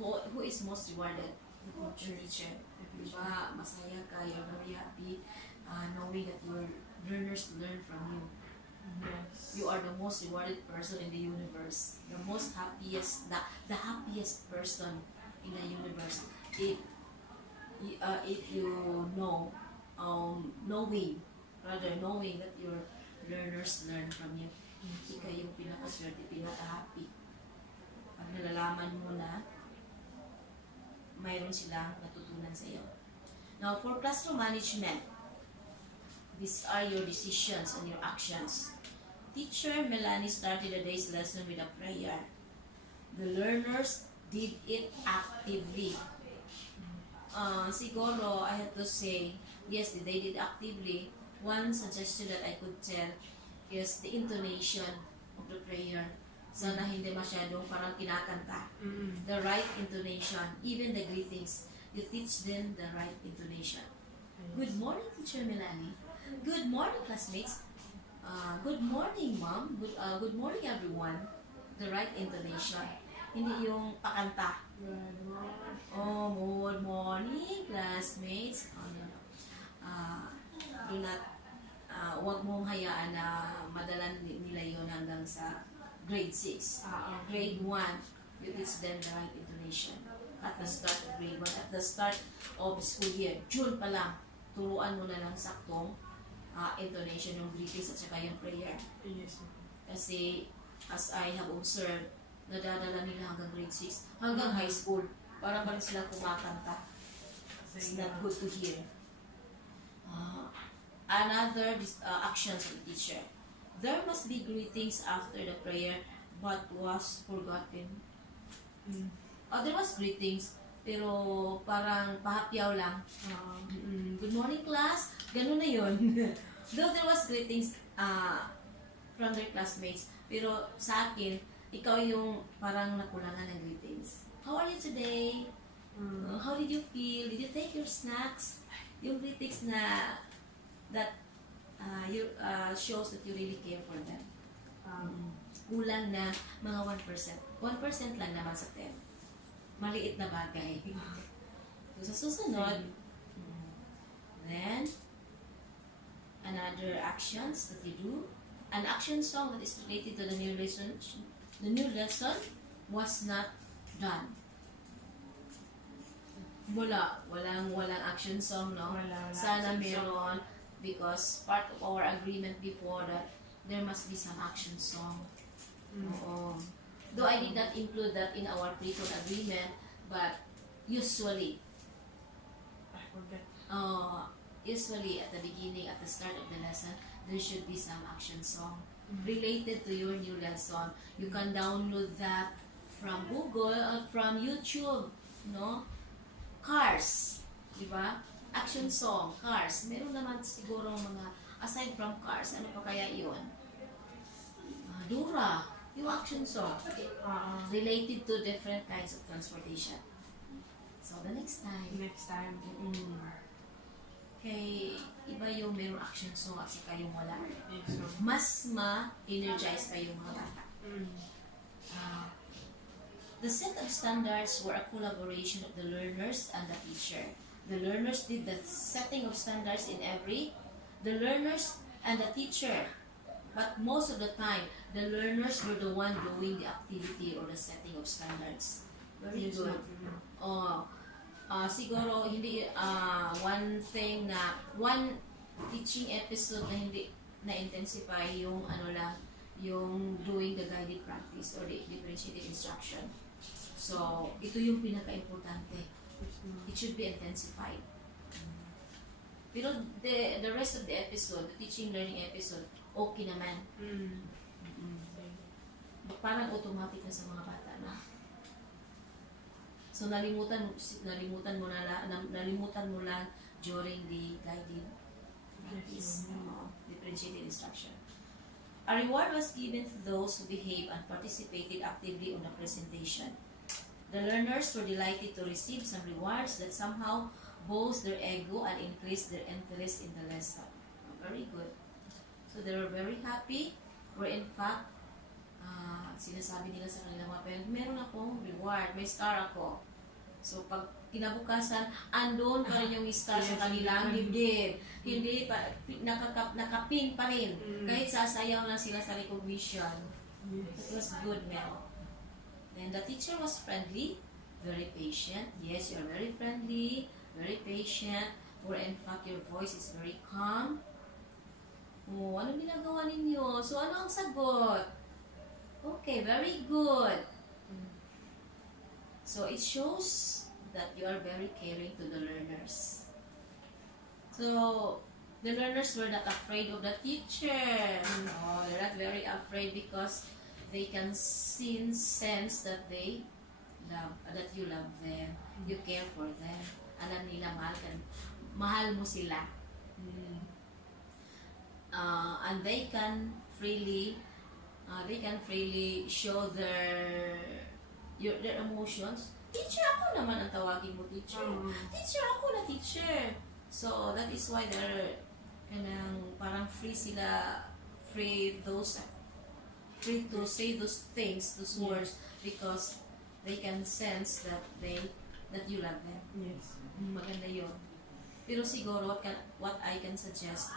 Who is most rewarded? The teacher. Diba, masaya ka, you're very happy knowing that your learners learn from you. Yes. You are the most rewarded person in the universe. The most happiest, the happiest person in the universe. If you know, knowing that your learners learn from you. Ikaw yung pinakaswerte, pinaka-happy. Pag nalalaman mo na mayroon silang natutunan sa iyo. Now, for classroom management, these are your decisions and your actions. Teacher Melanie started the day's lesson with a prayer. The learners did it actively. Siguro, I have to say, yes, they did actively. One suggestion that I could tell is the intonation of the prayer. Sana hindi masyadong parang kinakanta. The right intonation, even the greetings, you teach them the right intonation. Good morning, Teacher Melanie. Good morning, classmates. Good morning, Mom. Good morning, everyone. The right intonation. Hindi yung pakanta. Good morning, classmates. No. Do not, wag mong hayaan na madalan nila yun hanggang sa grade 6. Grade 1, you teach them the right intonation. At the start of grade 1, at the start of school year, June pa lang, turuan mo na lang saktong intonation, yung greetings at saka yung prayer. Yes. Kasi, as I have observed, nadadala nila hanggang grade 6, hanggang high school, para pa rin sila kumakanta. It's not good to hear. Another actions of the teacher. There must be greetings after the prayer, but was forgotten. There was greetings, pero parang pahapyaw lang. Good morning, class. Ganun na yun. Though there was greetings from their classmates, pero sa akin, ikaw yung parang nakulangan ng greetings. How are you today? How did you feel? Did you take your snacks? Yung greetings na that shows that you really care for them. kulang na mga 1%. 1% lang naman sa 10. Maliit na bagay. So, sa susunod, then, another actions that you do. An action song that is related to the new lesson was not done. Walang action song, no? Wala Sana action song. meron, because part of our agreement before that there must be some action song. Oo. Though I did not include that in our pre-code agreement, but usually I forgot. Usually at the beginning, at the start of the lesson, there should be some action song related to your new lesson. You can download that from Google or from YouTube, no? Cars, di ba? Action song, Cars. Meron naman siguro mga, aside from Cars, ano pa kaya yun? Dura, yung action song. Related to different kinds of transportation. So, the next time. Next time. Kay iba yung merong action song at saka yung wala. Yes, so. Mas ma-energize pa yung mga bata. The set of standards were a collaboration of the learners and the teacher. The learners did the setting of standards the learners and the teacher. But most of the time, the learners were the one doing the activity or the setting of standards. Very Yes, good. Siguro hindi one thing na one teaching episode na hindi na-intensify yung yung doing the guided practice or the differentiated instruction. So, ito yung pinaka-importante. It should be intensified. Pero the rest of the episode, the teaching learning episode, okay naman. Parang automatic na sa mga bata na. So, nalimutan mo lang during the guided practice, differentiated instruction. A reward was given to those who behaved and participated actively on the presentation. The learners were delighted to receive some rewards that somehow boost their ego and increase their interest in the lesson. Very good. So they were very happy, where in fact, sinasabi nila sa kanilang mga parents, meron akong reward, may star ako. So pag kinabukasan, andon pa rin yung star sa kanilang dibdib. Hindi pa, nakapin pa rin. Kahit sasayaw lang sila sa recognition. It was good, man. Then the teacher was friendly, very patient. Yes, you're very friendly, very patient, where in fact your voice is very calm. Oh, ano ginagawa ninyo? So, ano ang sagot? Okay, very good. So, it shows that you are very caring to the learners. So, the learners were not afraid of the teacher. No, they're not very afraid because they can sense that that you love them, you care for them. Alam nila, mahal mo sila. And they can freely show their emotions. Teacher ako naman ang tawagin mo, teacher. Teacher ako na teacher. So that is why they're parang free sila, free to say those things, those words, because they can sense that you love them. Yes. Maganda yun. Pero siguro, what I can suggest,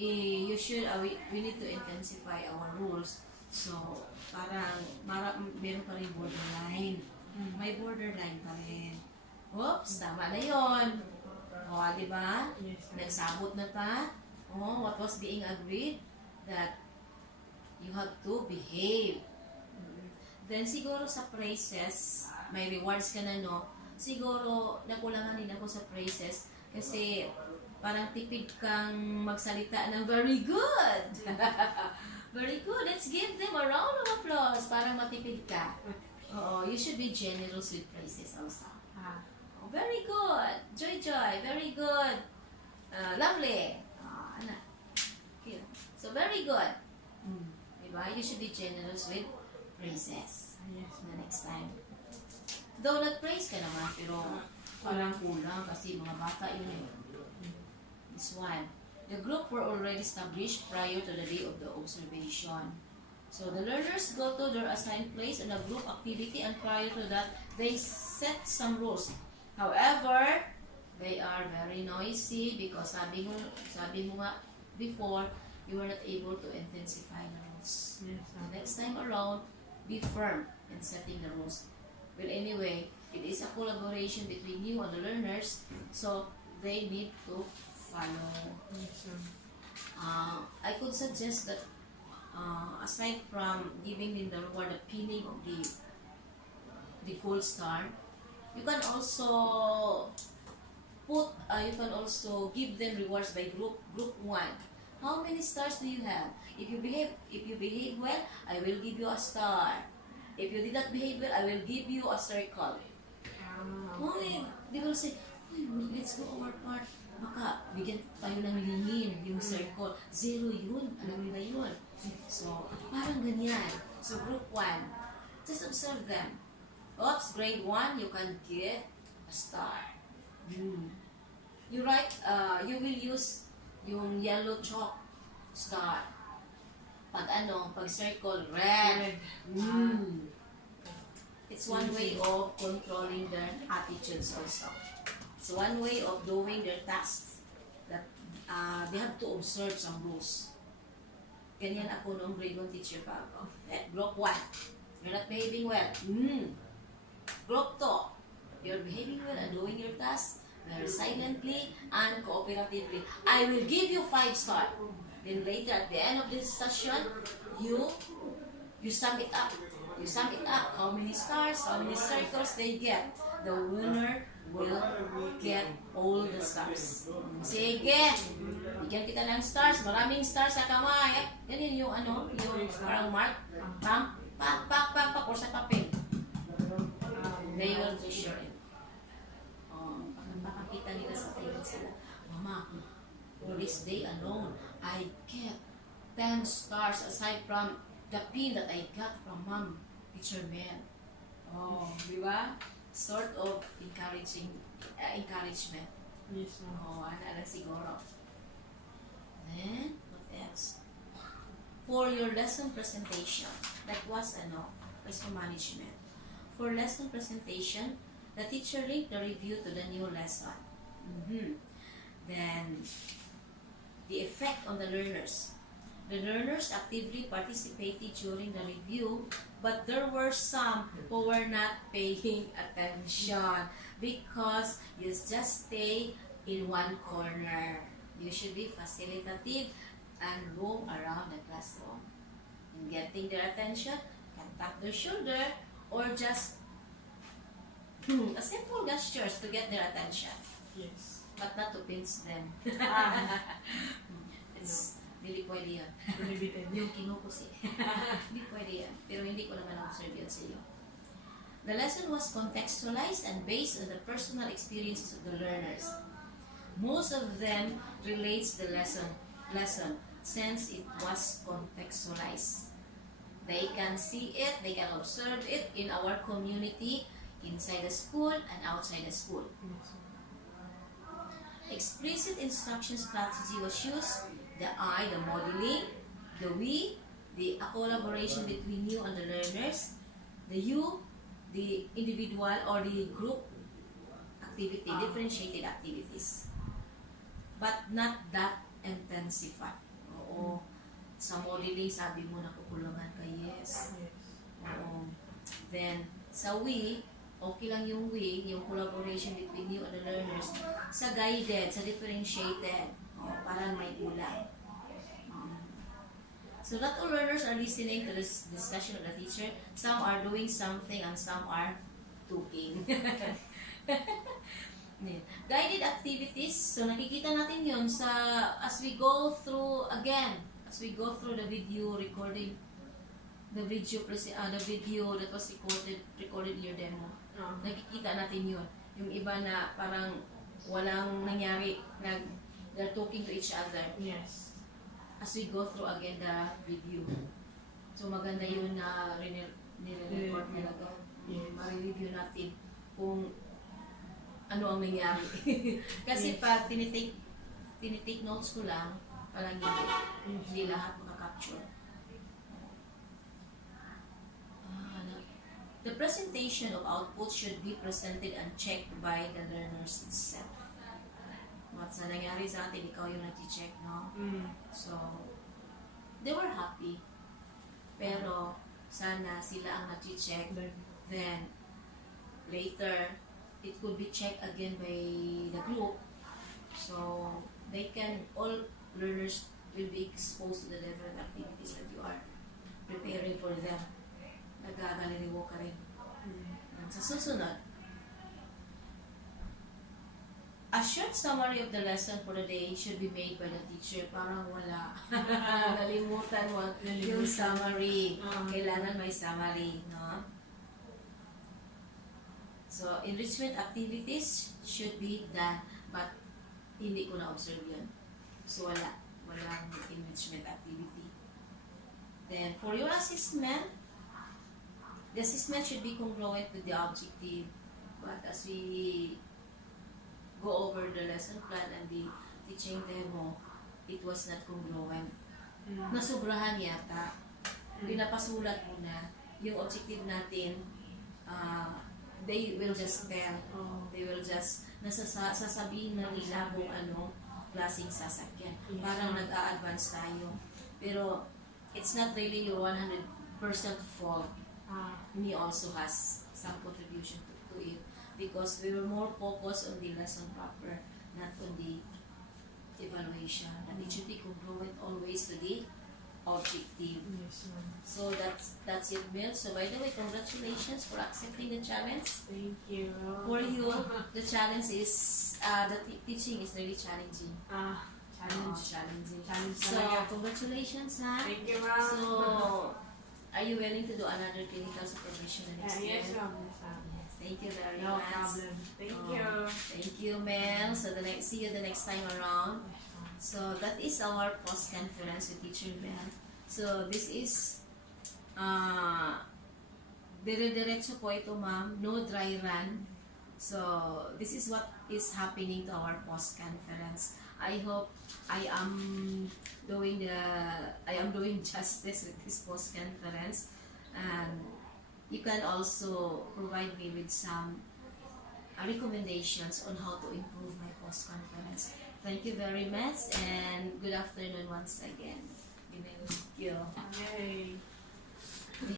you should, we need to intensify our rules. So, parang, meron pa rin borderline. May borderline pa rin. Oops, tama na yun. O, di ba? Yes. Nagsabot na ta. What was being agreed? That you have to behave. Then, siguro sa praises, may rewards ka na, no? Siguro, nakulangan din ako sa praises kasi parang tipid kang magsalita ng very good. Very good. Let's give them a round of applause. Parang matipid ka. Oo, you should be generous with praises also. Oh, very good. Joy. Very good. Lovely. Ano? Okay. So, very good. Diba? You should be generous with praises. Yes. The next time. Though nag-praise ka naman, pero parang kulang kasi mga bata yun eh. This one. The group were already established prior to the day of the observation. So the learners go to their assigned place in a group activity, and prior to that, they set some rules. However, they are very noisy because sabi mo nga before, you were not able to intensify the rules. Yes, The next time around, be firm in setting the rules. Well, anyway, it is a collaboration between you and the learners, so they need to follow. yes, I could suggest that aside from giving them the reward, the pinning of the gold star, you can also give them rewards by group 1. How many stars do you have? If you behave well, I will give you a star. If you did not behave well, I will give you a circle. Okay. They will say, let's do our part. Baka bigyan tayo ng lingin yung circle. 0 yun. Alam nila yun. So, parang ganyan. So, group 1, just observe them. Oops, grade 1, you can get a star. You write, you will use yung yellow chalk star. Pag circle, red. It's one way of controlling their attitudes also. It's one way of doing their tasks that they have to observe some rules. Ganyan ako nung grade 1 teacher pa ako. At group 1, you're not behaving well. Group 2, you're behaving well and doing your tasks very silently and cooperatively. I will give you 5 stars. Then later, at the end of this session, you sum it up. You sum it up. How many stars, how many circles they get. The winner will get all the stars. Sige, bigyan kita ng stars. Maraming stars sa kamay. Ganyan yung yung parang mark. Pak, or sa papel. They will treasure it. Pakakita nila sa table sila. Mama, for this day alone, I get 10 stars aside from the pin that I got from Mom, Teacher Mel. Oh, di ba? Sort of encouragement. Yes, ma'am. Oh, ano siguro. Then, what else? For your lesson presentation, that was lesson management. For lesson presentation, the teacher linked the review to the new lesson. Then, the effect on the learners. The learners actively participated during the review, but there were some who were not paying attention because you just stay in one corner. You should be facilitative and roam around the classroom. In getting their attention, can tap their shoulder or just a simple gestures to get their attention, Yes. but not to pinch them. It's hindi pwede yan. Prohibited. Yung kinukusi. Hindi pwede yan. Pero hindi ko naman observe yan sa iyo. The lesson was contextualized and based on the personal experiences of the learners. Most of them relates the lesson since it was contextualized. They can see it, they can observe it in our community, inside the school and outside the school. Explicit instruction strategy was used. The I, the modeling. The we, the collaboration between you and the learners. The you, the individual or the group activity, differentiated activities. But not that intensified. Oo. Sa modeling, sabi mo nakukulungan ka, yes. Oo. Then, sa we, okay lang yung we, yung collaboration between you and the learners. Sa guided, sa differentiated, parang may kulang. So not all learners are listening to this discussion of the teacher. Some are doing something and some are talking. Guided activities. So nakikita natin yun as we go through the video recording, the video that was recorded in your demo. Nakikita natin yun. Yung iba na parang walang nangyari, they're talking to each other. Yes. As we go through again the video. So maganda yun na nire-record talaga. Ma-review natin kung ano ang nangyari. Kasi pag tinitake notes ko lang, parang hindi lahat makakapture. The presentation of output should be presented and checked by the learners itself. What's na nangyari sa atin, ikaw yung nag-check, no? So, they were happy. Pero, sana sila ang nag-check. Then, later, it could be checked again by the group. So, they can, all learners will be exposed to the different activities that you are preparing for them. Nagagaliriwo ka rin. Sa susunod, a short summary of the lesson for the day should be made by the teacher. Parang wala. Nalimutan mo yung summary. Kailangan may summary, no? So, enrichment activities should be done, but hindi ko na-observe yun. So, wala. Walang enrichment activity. Then, for your assessment, the assessment should be congruent with the objective. But as we go over the lesson plan and the teaching demo, it was not congruent. Nasubrahan yata. Pinapasulat mo na yung objective natin, they will just tell. They will just, sasabihin na nila kung ano klaseng sasakyan. Parang nag-a-advance tayo. Pero, it's not really your 100% fault. Me also has some contribution to it. Because we were more focused on the lesson proper, not on the evaluation. And it should be congruent always to the objective. Yes, ma'am. So that's it, Bill. So by the way, congratulations for accepting the challenge. Thank you. For you, the challenge is, the teaching is really challenging. Challenging. So congratulations, ha? Thank you, ma'am. So, are you willing to do another clinical supervision next year? Yes, ma'am. Thank you very No much. problem. Thank you. Thank you, Mel. So see you the next time around. So that is our post conference with Teacher Mel. So this is dire-diretso po ito, ma'am. No dry run. So this is what is happening to our post conference. I hope I am doing justice with this post conference, and you can also provide me with some recommendations on how to improve my post conference. Thank you very much, and good afternoon once again. Thank you. Yay.